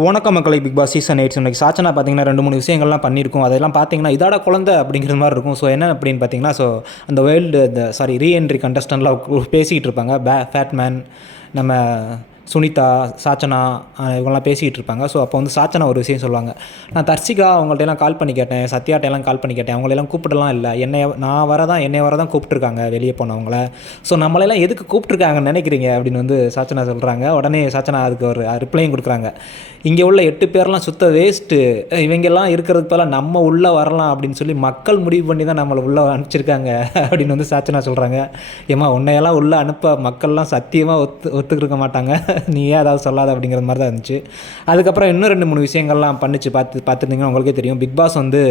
வணக்கம் மக்களை big Boss season AIDS இன்னைக்கு சாச்சனா பார்த்தீங்கன்னா ரெண்டு மூணு விஷயங்கள்லாம் பண்ணியிருக்கும். அதெல்லாம் பார்த்தீங்கன்னா இதோட குழந்தை அப்படிங்கிற மாதிரி இருக்கும். ஸோ என்ன அப்படின்னு பார்த்தீங்கன்னா ஸோ அந்த வேர்ல்டு இந்த சாரி ரீஎன்ட்ரி கண்டஸ்டன்ட்லாம் பேசிக்கிட்டு இருப்பாங்க. பே ஃபேட்மேன் நம்ம சுனிதா சாச்சனா இவங்கெல்லாம் பேசிக்கிட்டு இருப்பாங்க. ஸோ அப்போ வந்து சாச்சனா ஒரு விஷயம் சொல்லுவாங்க. நான் தர்சிகா அவங்கள்ட்டலாம் கால் பண்ணி கேட்டேன் சத்யாட்டையெல்லாம் கால் பண்ணி கேட்டேன். அவங்களெல்லாம் கூப்பிடலாம் இல்லை. என்னை நான் வர தான் என்னை வர தான் கூப்பிட்ருக்காங்க வெளியே போனவங்கள. ஸோ நம்மளெல்லாம் எதுக்கு கூப்பிட்ருக்காங்கன்னு நினைக்கிறீங்க? அப்படின்னு வந்து சாச்சனா சொல்கிறாங்க உடனே சாச்சனா அதுக்கு ஒரு ரிப்ளையும் கொடுக்குறாங்க. இங்கே உள்ள எட்டு பேர்லாம் சுத்த வேஸ்ட்டு இவங்கெல்லாம் இருக்கிறதுக்கு பதிலா நம்ம உள்ளே வரலாம் அப்படின்னு சொல்லி மக்கள் முடிவு பண்ணி தான் நம்மளை உள்ளே அனுப்பிச்சிருக்காங்க அப்படின்னு வந்து சாச்சனா சொல்கிறாங்க ஏம்மா உன்னையெல்லாம் உள்ளே அனுப்ப மக்கள்லாம் சத்தியமாக ஒத்து ஒத்துக்கிருக்க மாட்டாங்க. நீ ஏன் ஏதாவது சொல்லாத அப்படிங்கிற மாதிரி தான் இருந்துச்சு. அதுக்கப்புறம் இன்னும் ரெண்டு மூணு விஷயங்கள்லாம் பண்ணிச்சு. பார்த்து பார்த்துருந்தீங்கன்னா உங்களுக்கே தெரியும். பிக் பாஸ் வந்து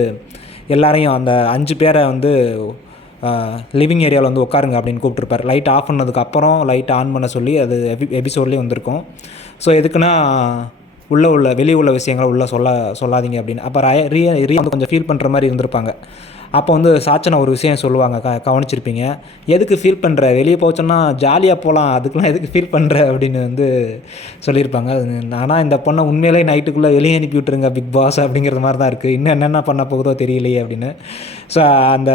எல்லாரையும் அந்த அஞ்சு பேரை வந்து லிவிங் ஏரியாவில் வந்து உட்காருங்க அப்படின்னு கூப்பிட்டுருப்பார். லைட் ஆஃப் பண்ணதுக்கப்புறம் லைட் ஆன் பண்ண சொல்லி அது எபி எபிசோட்லேயே வந்திருக்கும். ஸோ எதுக்குன்னா உள்ளே உள்ள வெளியே உள்ள விஷயங்களை உள்ளே சொல்ல சொல்லாதீங்க அப்படின்னு. அப்போ ரிய ரிய வந்து கொஞ்சம் ஃபீல் பண்ணுற மாதிரி இருந்திருப்பாங்க. அப்போ வந்து சாச்சனை ஒரு விஷயம் சொல்லுவாங்க க கவனிச்சிருப்பீங்க. எதுக்கு ஃபீல் பண்ணுற வெளியே போச்சோன்னா ஜாலியாக போகலாம் அதுக்கெலாம் எதுக்கு ஃபீல் பண்ணுற அப்படின்னு வந்து சொல்லியிருப்பாங்க. ஆனால் இந்த பொண்ணை உண்மையிலே நைட்டுக்குள்ளே வெளியே அனுப்பி விட்டுருங்க பிக் பாஸ் அப்படிங்கிறது மாதிரி தான் இருக்குது இன்னும் என்னென்ன பண்ண போகுதோ தெரியலையே அப்படின்னு. ஸோ அந்த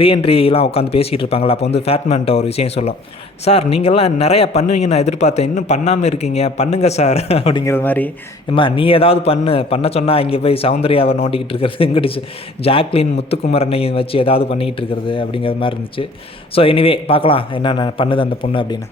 ரீஎன்ட்ரிலாம் உட்காந்து பேசிக்கிட்டு இருப்பாங்களா அப்போ வந்து ஃபேட்மேன்ட்ட ஒரு விஷயம் சொல்லும். சார் நீங்கள்லாம் நிறையா பண்ணுவீங்க நான் எதிர்பார்த்தேன். இன்னும் பண்ணாமல் இருக்கீங்க. பண்ணுங்கள் சார் அப்படிங்கிற மாதிரி. அம்மா நீ ஏதாவது பண்ணு. பண்ண சொன்னால் இங்கே போய் சௌந்தர்யாவை நோண்டிக்கிட்டு இருக்கிறது. எங்கிட்டு ஜாக்லின் முத்துக்குமரனையும் வச்சு ஏதாவது பண்ணிக்கிட்டு இருக்கிறது அப்படிங்கிற மாதிரி இருந்துச்சு. ஸோ எனிவே பார்க்கலாம் என்னென்ன பண்ணுது அந்த பொண்ணு அப்படின்னு.